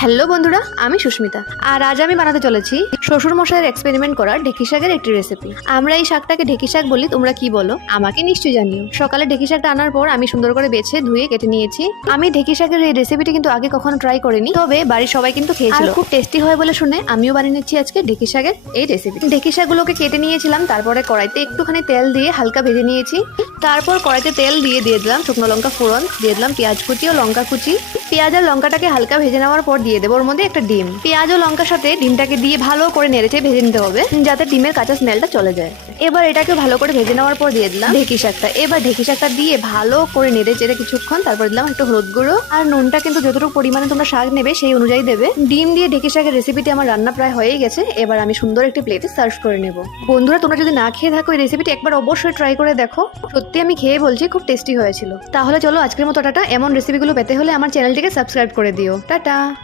Hello বন্ধুরা, আমি সুস্মিতা। আর আজ আমি বানাতে চলেছি শ্বশুর মশাইয়ের এক্সপেরিমেন্ট করা ঢেঁকি শাকের একটি রেসিপি। আমরা এই শাকটাকে ঢেঁকি শাক বলি, তোমরা কি বলো আমাকে নিশ্চয়ই জানিও। সকালে ঢেঁকি শাকটা আনার পর আমি সুন্দর করে বেছে ধুয়ে কেটে নিয়েছি। আমি ঢেঁকি শাকের এই রেসিপিটি কিন্তু আগে কখনো ট্রাই করিনি, তবে বাড়ির সবাই কিন্তু খেয়েছিল, খুব টেস্টি হয় বলে শুনে আমিও বানিয়ে নিচ্ছি আজকে ঢেঁকি শাকের এই রেসিপি। ঢেঁকি শাকগুলোকে কেটে নিয়েছিলাম, তারপরে কড়াইতে একটুখানি তেল দিয়ে হালকা ভেজে নিয়েছি। তারপর কড়াইতে তেল দিয়ে দিলাম শুকনো লঙ্কা ফোড়ন, দিয়ে দিলাম পেঁয়াজ কুচি ও লঙ্কা কুচি। পেঁয়াজ আর লঙ্কাটাকে হালকা ভেজে নেওয়ার পর দিয়ে দেবো ওর মধ্যে একটা ডিম। পেঁয়াজ ও লঙ্কার সাথে ডিমটাকে দিয়ে ভালো করে নেড়েচে ভেজে নিতে হবে, যাতে ডিমের কাঁচা স্মেলটা চলে যায়। এবার এটাকে ভালো করে ভেজে নেওয়ার পর দিয়ে দিলাম ঢেঁকি শাকটা। এবার ঢেঁকি শাকটা দিয়ে ভালো করে নেড়ে চেড়ে কিছুক্ষণ, তারপর দিলাম একটু হলুদ গুঁড়ো আর নুনটা কিন্তু যতটুকু পরিমাণে তোমরা শাক নেবে সেই অনুযায়ী দেবে। ডিম দিয়ে ঢেঁকি শাকের রেসিপিটি আমার রান্না প্রায় হয়েই গেছে। এবার আমি সুন্দর একটি প্লেটে সার্ভ করে নেব। বন্ধুরা, তোমরা যদি না খেয়ে থাকো এই রেসিপিটি একবার অবশ্যই ট্রাই করে দেখো, সত্যি আমি খেয়ে বলছি খুব টেস্টি হয়েছিল। তাহলে চলো আজকের মতো টাটা। এমন রেসিপিগুলো পেতে হলে আমার চ্যানেলটিকে সাবস্ক্রাইব করে দিও। টাটা।